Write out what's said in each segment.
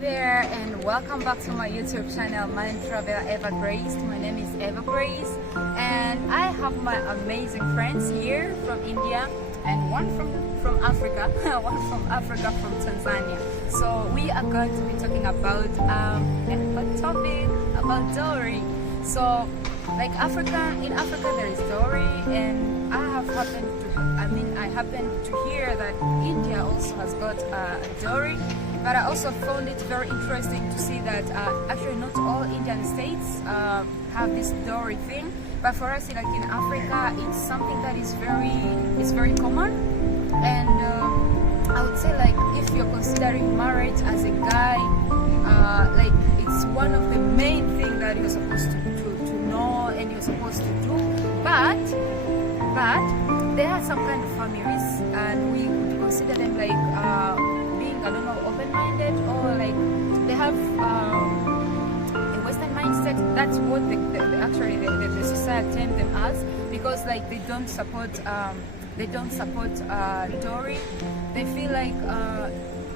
there, and welcome back to my YouTube channel, Mind Travel Eva Grace. My name is Eva Grace, and I have my amazing friends here from India and one from Africa, one from Africa, from Tanzania. So we are going to be talking about a topic about dowry. So like in Africa there is dowry, and I happened to hear that India also has got a dowry. But I also found it very interesting to see that actually not all Indian states have this dowry thing. But for us, like in Africa, it's something that is very common. And I would say, like, if you're considering marriage as a guy, like it's one of the main things that you're supposed to know and you're supposed to do. But there are some kind of families, and we would consider them like being, I don't know, open-minded, or like they have a Western mindset. That's what the society term them as, because like they don't support dowry. They feel like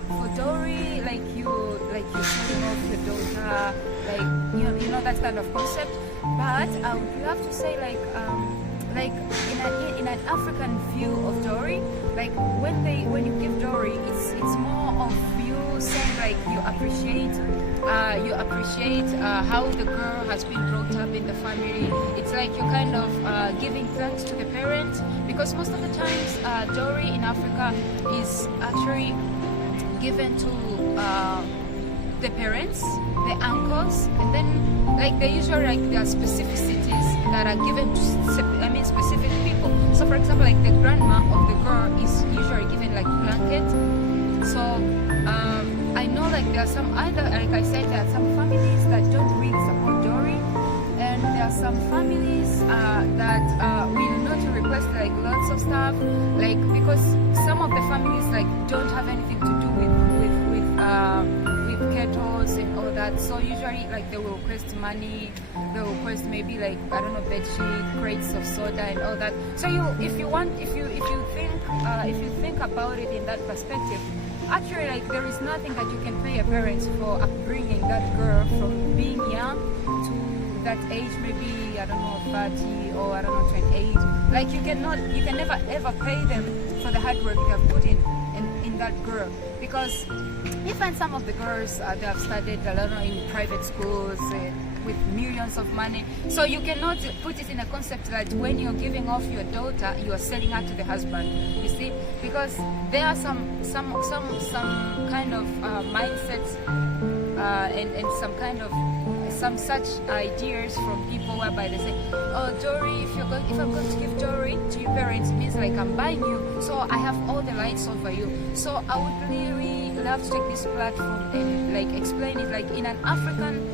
for dowry, like you selling off your daughter, like you know that kind of concept. But I would have to say, like in an African view of dowry, like when you give dowry, it's more of you saying like you appreciate how the girl has been brought up in the family. It's like you kind of giving thanks to the parents, because most of the times dowry in Africa is actually given to the parents, the uncles, and then like they usually like there are specificities that are given to specific people. So for example, like the grandma of the girl is usually given like blanket. So I know like there are some other, like I said, there are some families that don't really support dowry, and there are some families that will not request like lots of stuff, like because some of the families like don't have anything to do with kettles and all that. So usually like they will request money, they will request maybe like, I don't know, bedsheet, crates of soda and all that. So if you think about it in that perspective, actually like there is nothing that you can pay your parents for upbringing that girl from being young to that age, maybe I don't know 30 or I don't know 28. Like you can never ever pay them for the hard work they have put in that girl, because you find some of the girls they have studied, I don't know, in private schools with millions of money. So you cannot put it in a concept that when you're giving off your daughter, you are selling her to the husband. You see, because there are some kind of mindsets and some such ideas from people whereby they say, oh, dowry, if I'm going to give dowry to your parents, it means like I'm buying you, so I have all the rights over you. So I would really love to take this platform and like explain it like in an African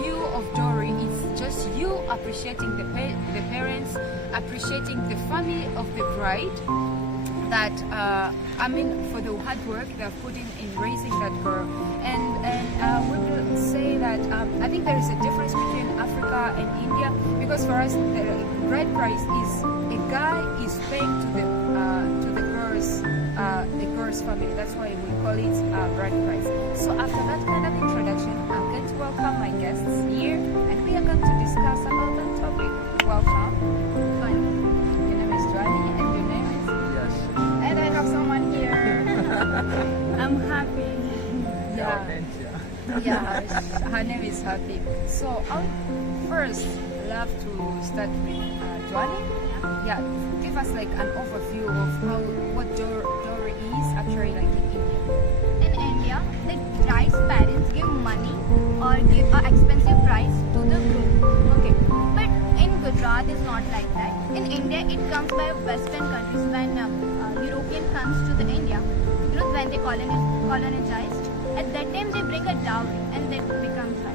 view of dowry. It's just you appreciating the parents, appreciating the family of the bride, that for the hard work they have put in raising that girl. And we will say that I think there is a difference between Africa and India, because for us the bride price is a guy is paying to the girl's family. That's why we call it bride price. So after that kind of introduction, I'm going to welcome my guests here, and we are going to discuss about that topic. Welcome. Fine. Your name is Johnny, and your name is? Yes. And I have someone here. I'm happy. Yeah, her name is Happy. So I would first love to start with Johnny. Yeah, give us like an overview of what dowry is actually like in India. In India, the bride's parents give money or give an expensive price to the groom. Okay, but in Gujarat it's not like that. In India, it comes by Western countries. When European comes to the India, when they colonized, at that time they bring a dowry and they become high.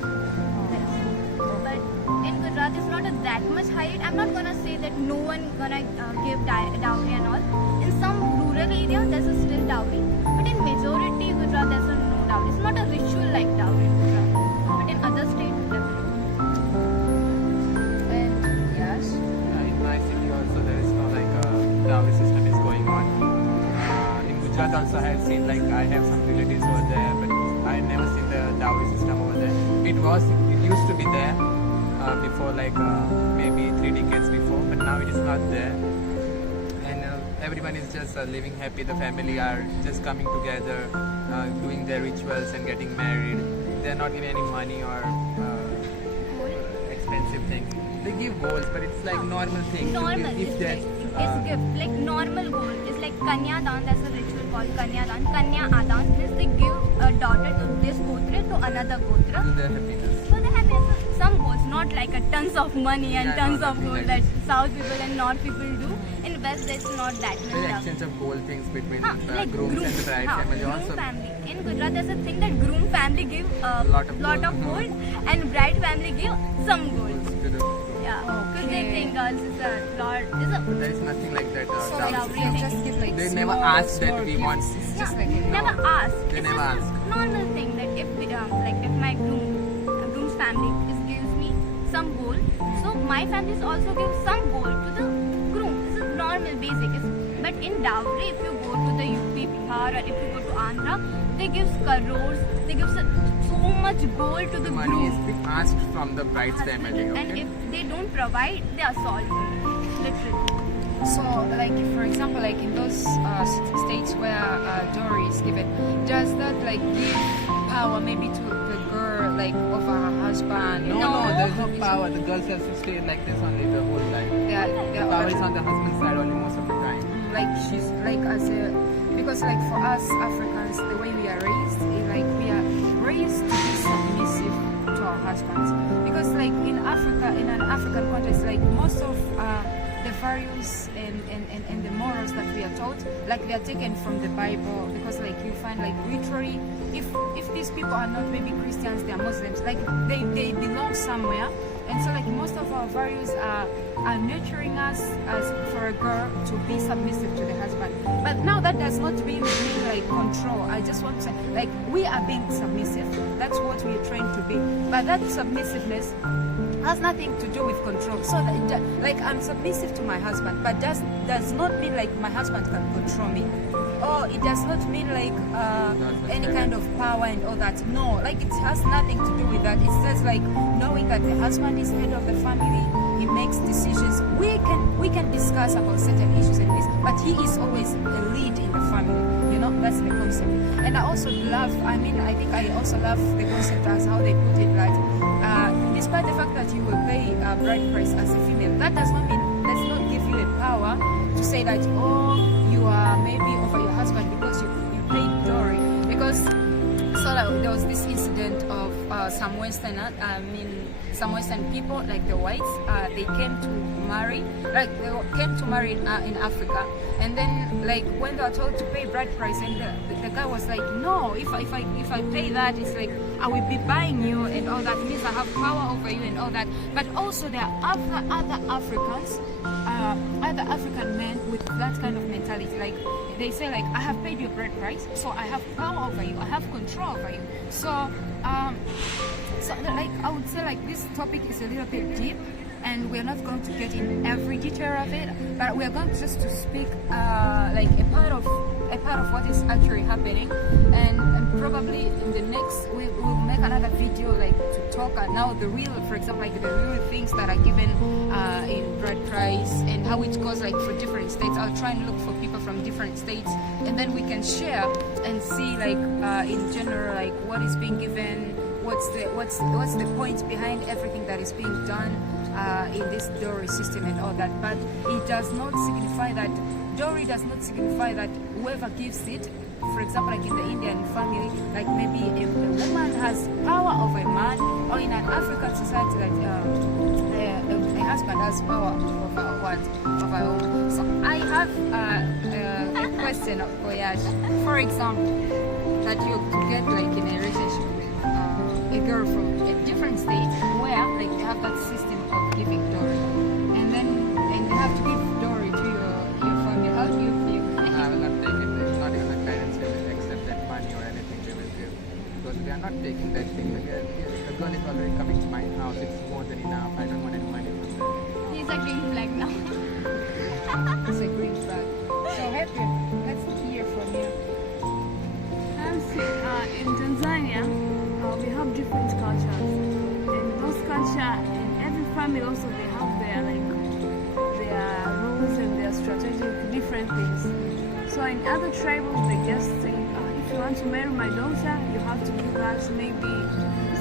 But in Gujarat it's not that much high. I'm not gonna say that no one gonna give dowry and all. In some rural area there's a still dowry, but in majority Gujarat there's no dowry. It's not a ritual like dowry in Gujarat, but in other states definitely. And yes, In my city also there is no like dowry system is going on. In Gujarat also I have seen, like I have some relatives over there, but I never seen it used to be there before, like maybe 3 decades before, but now it is not there. And everyone is just living happy. The family are just coming together, doing their rituals and getting married. They are not giving any money or expensive things. They give golds, but it's like normal thing. Normal. If It's there's, it's gift. Like normal gold. It's like Kanya Dan. That's a ritual called Kanya Dan. Kanya Adan means they give a daughter to this gotra to another gotra. to their happiness. For the happiness. Some golds, not like a tons of money and Yeah, tons no, of nothing gold like that South people and North people do. In West, it's not that The much. exchange of gold things between Like grooms and the bride family groom also. family. In Gujarat, there's a thing that groom family give a Lot lot of of gold. gold and bride family give some gold. To the groom. Yeah, because they Okay. think girls is a lot. Is a But there is nothing like that. So dowry like dowry you system. thing. just give like They small, never ask that small we gifts. want. It's just like never ask. They It's never just ask. a normal thing that if we, like if my groom's family gives me some gold, so my family also gives some gold to the groom. This is normal, basic. But in dowry, if you go to the UP, Bihar, or if you go to Andhra, they give crores. They give so much gold to the Money is groom. being asked from the bride's family. And Okay? if they don't provide, they assault them. Literally. So, like, for example, like in those states where dowry is given, does that like give power maybe to the girl, like over her husband? No, there is no power. The girls have to stay like this only the whole life. They The are power is on the husband's side only most of the time. like she's like as a, because like for us Africans, the way we are raised, like we are raised to be submissive to our husbands. Because like in Africa, in an African context, like most of the values and the morals that we are taught, like they are taken from the Bible. Because like you find like literally, if these people are not maybe Christians, they are Muslims, like they belong somewhere. And so like most of our values are nurturing us as for a girl to be submissive to the husband. But now that does not mean like control. I just want to say like we are being submissive. That's what we are trained to be. But that submissiveness has nothing to do with control. So that, like I'm submissive to my husband, but does not mean like my husband can control me. Or it does not mean like any kind of power and all that. No, like it has nothing to do with that. It's just like knowing that the husband is head of the family. He makes decisions. We can discuss about certain issues and this, but he is always a lead in the family. You know, that's the concept. And I also love. I think I also love the concept as how they put it. That despite the fact that you will pay a bride price as a female, that does not give you a power to say that you are maybe over your husband because you paid dowry. Because so there was this incident of some Western people, like the whites, they came to marry in Africa, and then like when they were told to pay bride price, and the guy was like, no, if I pay that, it's like I will be buying you and all that, means I have power over you and all that. But also there are other Africans, other African men with that kind of mentality, like they say like I have paid your bride price, so I have power over you, I have control over you. So like I would say like this topic is a little bit deep, and we're not going to get in every detail of it, but we are going just to speak like a part of what is actually happening, and probably in the next we'll make another video like to talk now the real, for example, like the real things that are given in bride price and how it goes like for different states. I'll try and look for people from different states, and then we can share and see like in general like what is being given, what's the point behind everything that is being done in this dowry system and all that. But it does not signify that dowry does not signify that whoever gives it, for example, like in the Indian family, like maybe if a woman has power over a man, or in an African society, like a husband has power over what? Over a woman. So I have a question for Yash. For example, that you get like in a relationship with a girl from a different state where like they have that system of giving dowry, and they have to give dowry to your family. How do you feel? I will not take it. It's not even the parents will accept that money or anything they will give, because we are not taking that thing. The girl is already coming to my house. It's more than enough. I don't want any money from that. He's a green flag now. It's a green flag. So happy. Let's hear from you. In Tanzania, we have different cultures. culture and every family also they have their rules and their strategic different things. So in other tribals they just say, if you want to marry my daughter, you have to give us maybe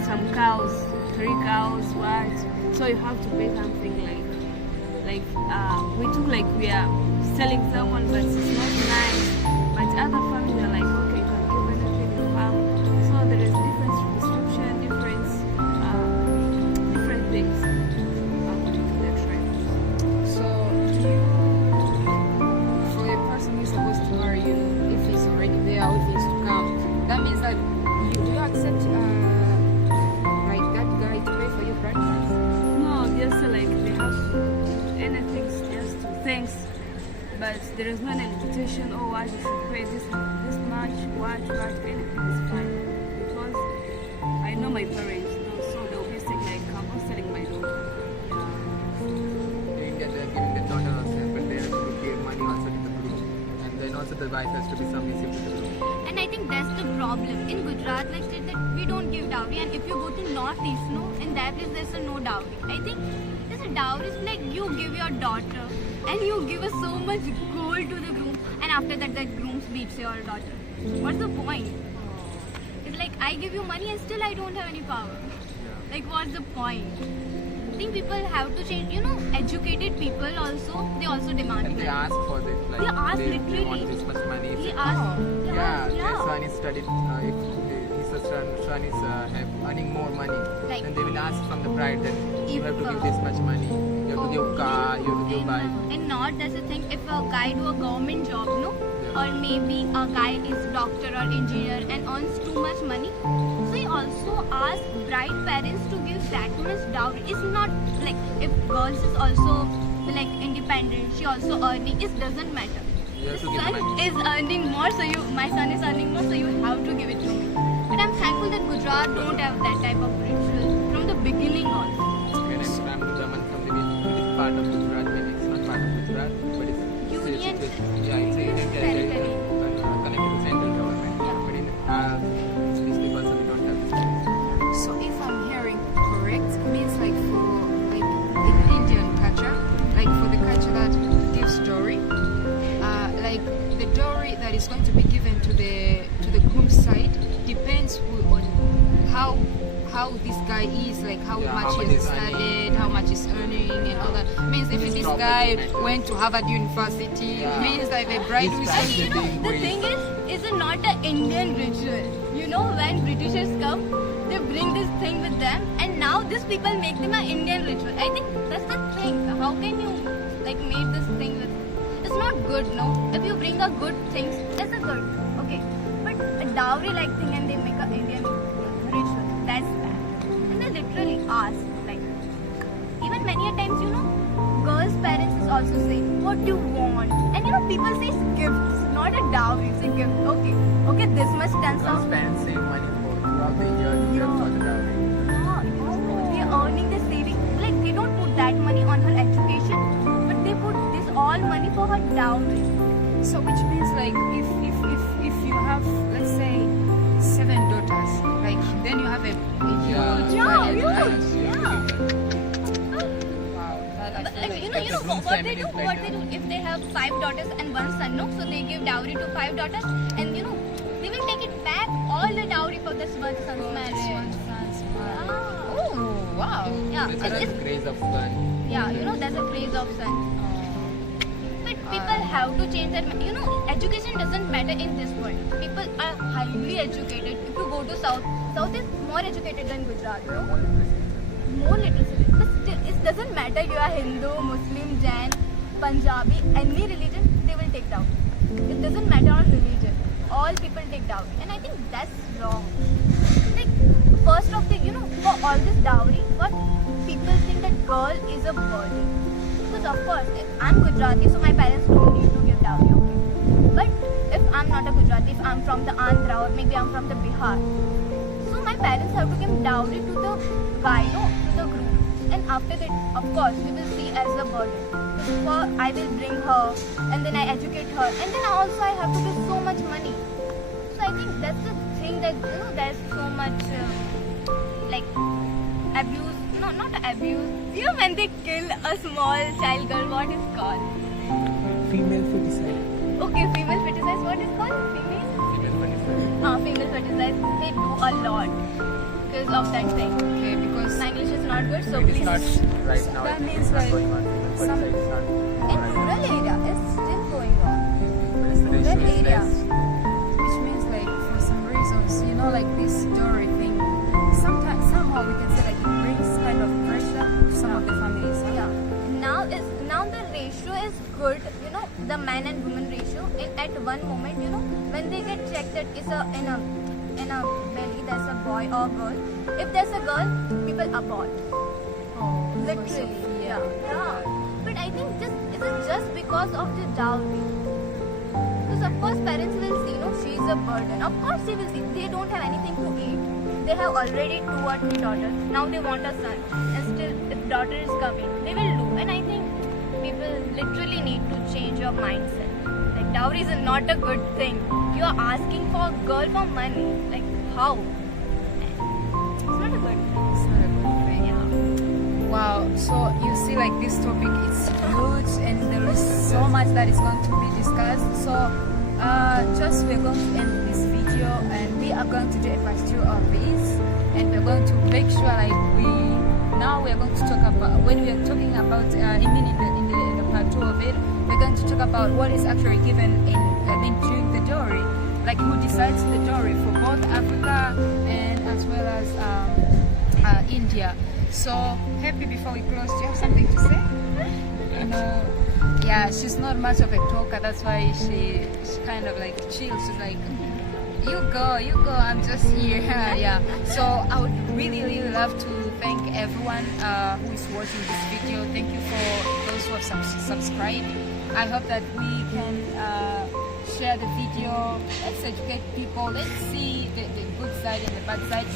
some cows, 3 cows, what? So you have to pay something like we took like we are selling someone, but it's not nice. But other family are like, okay, you can give anything you have. So there is different prescription, different things according to their tribe. So, do you, for a person who's supposed to marry you, if he's already there or if he's to come, that means that do you accept like that guy to pay for your bride price? No, just like they have anything just to thanks. But there is no any limitation, what you should pay this much, what, anything is fine. Because I know my parents, so they'll be saying like, I'm not selling my daughter. In India, they're giving the daughter also, but they have to give money also to the groom. And then also the wife has to be submissive to the groom. And I think that's the problem. In Gujarat, like said that we don't give dowry, and if you go to Northeast, no, in that place there's a no dowry. I think there's a dowry is like you give your daughter and you give us so much gold to the groom, and after that groom beats your daughter. What's the point? It's like I give you money and still I don't have any power. Like what's the point? I think people have to change. Educated people also, they also demand And they money. ask for it, like They ask they literally. want this much money. If He it- asked. Yeah, their son is studied. If his son is earning more money, Like- then they will ask from the bride that you If, have to give this much money. You have to give car, you have to give bike. And not that's the thing. If a guy do a government job, no, or maybe a guy is doctor or engineer and earns too much money, so he also asks bride parents to give that much dowry. It's not like if girls is also like independent, she also earning. It doesn't matter. You have The to give son money. is earning more, so my son is earning more, so you have to give it to me. But I'm thankful that Gujarat don't have that type of ritual from the beginning also. When I'm from the Daman, from the which part of Gujarat, maybe it's not part of Gujarat, but it's Union yeah, it's a union territory territory. connected to central government. Yeah. But in this because we don't have this. So if I'm hearing correct, means like for like in Indian culture, like for the culture that gives dowry, like the dowry that is going to be given to the groom's side depends on how this guy is, like how Yeah, much how much he has he's earning. studied, how much he's earning, and all that. Means if His this property guy matters. went to Harvard University, Yeah. means like the bride His who is family going to be. The thing is it not an Indian ritual. When Britishers come, they bring this thing with them, and now these people make them an Indian ritual. I think that's the thing. How can you like make this thing with? It's not good, no. If you bring a good things, that's a good. Okay, but a dowry like thing and they make an Indian ritual. That's bad. And they literally ask like, even many a times, girls' parents is also saying, what do you want? And people say it's gifts, not a dowry, it's a gift. Okay, this much tens Because of. parents save money throughout the year to get for the dowry. They are earning the saving. Like they don't put that money on her education, but they put this all money for her dowry. So which means like if you have, let's say, 7 daughters, like then you have a huge Yeah, budget. huge. Yeah. Wow, that I But, feel like, like what groom's they family do, is what better. they do, if they have 5 daughters and 1 son, no, so they give dowry to 5 daughters, and they will take it back all the dowry for this one son's marriage. Ah. Oh wow. Yeah, It's it's, a it's craze of fun. there's a craze of son. But people have to change that. Education doesn't matter in this world. People are highly educated. If you go to South is more educated than Gujarat, no? More literacy. But still, it doesn't matter you are Hindu, Muslim, Jain, Punjabi, any religion, they will take dowry. It doesn't matter on religion. All people take dowry. And I think that's wrong. Like, first of the, for all this dowry, what people think that girl is a burden. Because of course, if I'm Gujarati, so my parents don't need to give dowry, okay. But if I'm not a Gujarati, if I'm from the Andhra or maybe I'm from the Bihar, so my parents have to give dowry to the guy, to the groom. And after that, of course, we will see as a burden. For I will bring her, and then I educate her, and then also I have to give so much money. So I think that's the thing that there's so much like abuse, not abuse. You know when they kill a small child girl, what is called? Female feticide. Okay, female feticide. What is called? Female? Female feticide. Female feticide. They do a lot because of that thing. Okay, because My English is not good, so It is please. not right now. That I think means it's not like going on. Female some- feticide is not In right. rural area, it's still going on. But it's the rural ratio is area. less. which means like for some reasons, you know, like this Dowry thing, sometimes somehow we can say like it brings kind of pressure to some of the families. Huh? Yeah. Now the ratio is good. You know, the man and woman ratio. At one moment, you know, when they get checked that is in a belly there's a boy or girl. If there's a girl, people abort. Oh, Literally. yeah. Yeah. But I think is it just because of the dowry? Because of course parents will see, she's a burden. Of course they will see. They don't have anything to eat. They have already 2 or 3 daughters. Now they want a son. And still, if daughter is coming, they will do. And I think people literally need to change your mindset. Like dowry is not a good thing. You are asking for a girl for money. Like how? It's not a good thing. It's not a good thing. Yeah. Wow, so you see like this topic is huge and there is so much that is going to be discussed. So just we're going to end this video and we are going to do a part 2 of this, and we're going to make sure like we're going to talk about when we are talking about in the part 2 of it, we're going to talk about what is actually given during the dowry, like who decides the dowry for both Africa and as well as India. So happy, before we close, do you have something to say? Yeah, she's not much of a talker, that's why she kind of like chills. She's like, you go, I'm just here. Yeah. So I would really love to thank everyone who is watching this video. Thank you for those who have subscribed. I hope that we can share the video. Let's educate people. Let's see the good side and the bad side.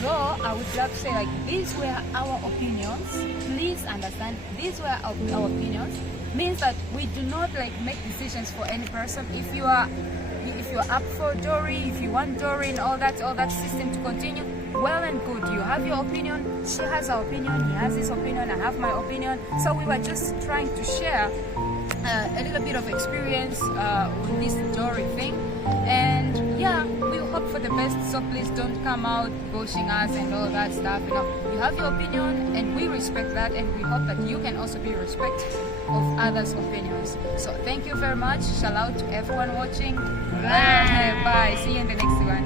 Though I would love to say like these were our opinions. Please understand, these were our opinions. Means that we do not like make decisions for any person. If you are up for dowry, if you want dowry and all that system to continue, well and good. You have your opinion. She has her opinion. He has his opinion. I have my opinion. So we were just trying to share a little bit of experience with this dowry thing. And yeah, we hope for the best. So please don't come out bashing us and all that stuff. You have your opinion, and we respect that. And we hope that you can also be respectful of others' opinions. So thank you very much. Shout out to everyone watching. Bye. See you in the next one.